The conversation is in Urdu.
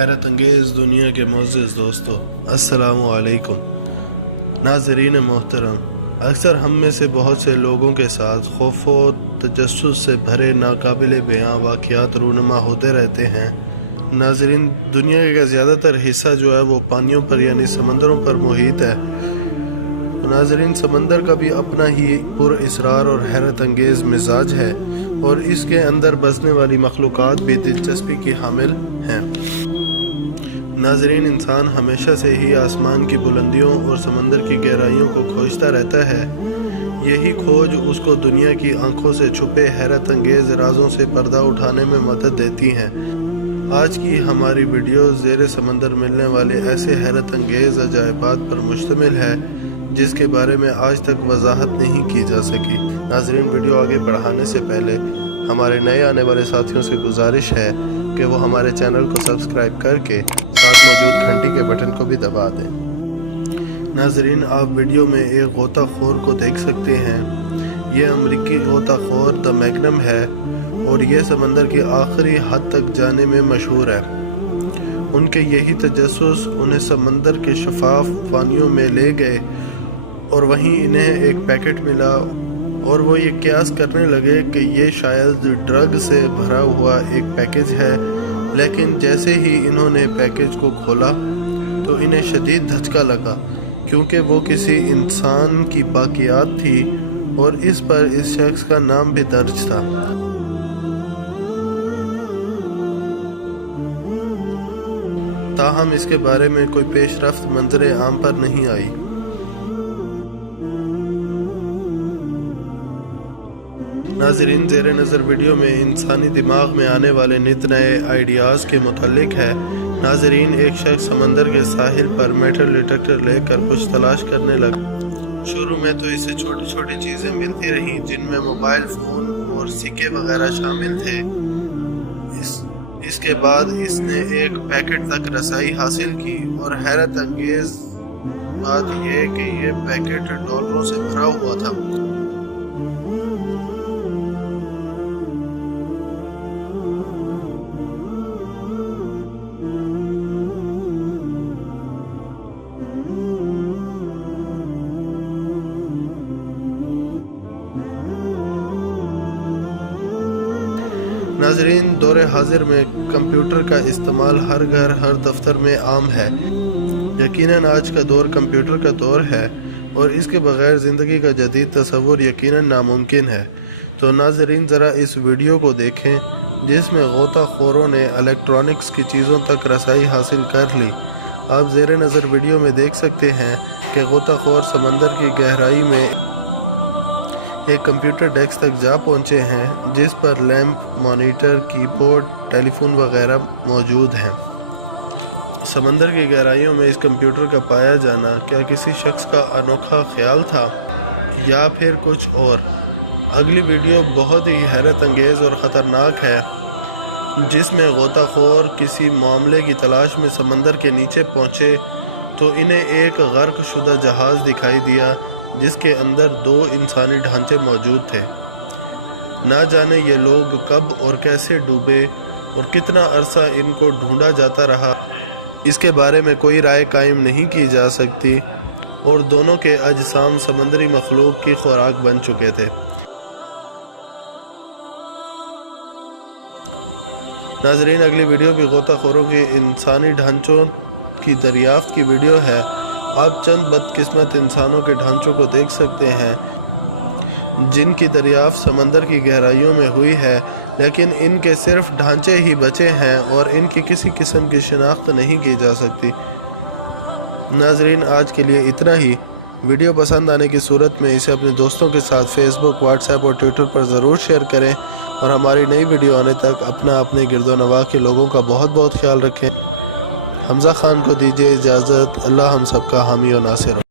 حیرت انگیز دنیا کے معزز دوستو، السلام علیکم۔ ناظرین محترم، اکثر ہم میں سے بہت سے لوگوں کے ساتھ خوف و تجسس سے بھرے ناقابل بیاں واقعات رونما ہوتے رہتے ہیں۔ ناظرین، دنیا کا زیادہ تر حصہ جو ہے وہ پانیوں پر یعنی سمندروں پر محیط ہے۔ ناظرین، سمندر کا بھی اپنا ہی پر اسرار اور حیرت انگیز مزاج ہے اور اس کے اندر بسنے والی مخلوقات بھی دلچسپی کی حامل ہیں۔ ناظرین، انسان ہمیشہ سے ہی آسمان کی بلندیوں اور سمندر کی گہرائیوں کو کھوجتا رہتا ہے۔ یہی کھوج اس کو دنیا کی آنکھوں سے چھپے حیرت انگیز رازوں سے پردہ اٹھانے میں مدد دیتی ہیں۔ آج کی ہماری ویڈیو زیر سمندر ملنے والے ایسے حیرت انگیز عجائبات پر مشتمل ہے جس کے بارے میں آج تک وضاحت نہیں کی جا سکی۔ ناظرین، ویڈیو آگے بڑھانے سے پہلے ہمارے نئے آنے والے ساتھیوں سے گزارش ہے کہ وہ ہمارے چینل کو سبسکرائب کر کے ساتھ موجود گھنٹی کے بٹن کو بھی دبا دیں۔ ناظرین، آپ ویڈیو میں ایک غوطہ خور کو دیکھ سکتے ہیں۔ یہ امریکی غوطہ خور دی میگنم ہے اور یہ سمندر کی آخری حد تک جانے میں مشہور ہے۔ ان کے یہی تجسس انہیں سمندر کے شفاف پانیوں میں لے گئے اور وہیں انہیں ایک پیکٹ ملا اور وہ یہ قیاس کرنے لگے کہ یہ شاید ڈرگ سے بھرا ہوا ایک پیکج ہے، لیکن جیسے ہی انہوں نے پیکج کو کھولا تو انہیں شدید دھچکا لگا، کیونکہ وہ کسی انسان کی باقیات تھی اور اس پر اس شخص کا نام بھی درج تھا۔ تاہم اس کے بارے میں کوئی پیش رفت منظر عام پر نہیں آئی۔ ناظرین، زیر نظر ویڈیو میں انسانی دماغ میں آنے والے نت نئے آئیڈیاز کے متعلق ہے۔ ناظرین، ایک شخص سمندر کے ساحل پر میٹل ڈیٹیکٹر لے کر کچھ تلاش کرنے لگا۔ شروع میں تو اسے چھوٹی چھوٹی چیزیں ملتی رہیں جن میں موبائل فون اور سکے وغیرہ شامل تھے۔ اس کے بعد اس نے ایک پیکٹ تک رسائی حاصل کی اور حیرت انگیز بات یہ کہ یہ پیکٹ ڈالروں سے بھرا ہوا تھا۔ ناظرین، دور حاضر میں کمپیوٹر کا استعمال ہر گھر ہر دفتر میں عام ہے۔ یقیناً آج کا دور کمپیوٹر کا دور ہے اور اس کے بغیر زندگی کا جدید تصور یقیناً ناممکن ہے۔ تو ناظرین، ذرا اس ویڈیو کو دیکھیں جس میں غوطہ خوروں نے الیکٹرانکس کی چیزوں تک رسائی حاصل کر لی۔ آپ زیر نظر ویڈیو میں دیکھ سکتے ہیں کہ غوطہ خور سمندر کی گہرائی میں ایک کمپیوٹر ڈیسک تک جا پہنچے ہیں جس پر لیمپ، مانیٹر، کی بورڈ، ٹیلی فون وغیرہ موجود ہیں۔ سمندر کی گہرائیوں میں اس کمپیوٹر کا پایا جانا کیا کسی شخص کا انوکھا خیال تھا یا پھر کچھ اور؟ اگلی ویڈیو بہت ہی حیرت انگیز اور خطرناک ہے، جس میں غوطہ خور کسی معاملے کی تلاش میں سمندر کے نیچے پہنچے تو انہیں ایک غرق شدہ جہاز دکھائی دیا جس کے اندر 2 انسانی ڈھانچے موجود تھے۔ نہ جانے یہ لوگ کب اور کیسے ڈوبے اور کتنا عرصہ ان کو ڈھونڈا جاتا رہا، اس کے بارے میں کوئی رائے قائم نہیں کی جا سکتی اور دونوں کے اجسام سمندری مخلوق کی خوراک بن چکے تھے۔ ناظرین، اگلی ویڈیو بھی غوطہ خوروں کے انسانی ڈھانچوں کی دریافت کی ویڈیو ہے۔ آپ چند بدقسمت انسانوں کے ڈھانچوں کو دیکھ سکتے ہیں جن کی دریافت سمندر کی گہرائیوں میں ہوئی ہے، لیکن ان کے صرف ڈھانچے ہی بچے ہیں اور ان کی کسی قسم کی شناخت نہیں کی جا سکتی۔ ناظرین، آج کے لیے اتنا ہی۔ ویڈیو پسند آنے کی صورت میں اسے اپنے دوستوں کے ساتھ فیس بک، واٹس ایپ اور ٹویٹر پر ضرور شیئر کریں اور ہماری نئی ویڈیو آنے تک اپنے گرد و نواح کے لوگوں کا بہت بہت خیال رکھیں۔ حمزہ خان کو دیجیے اجازت۔ اللہ ہم سب کا حامی و ناصر ہو۔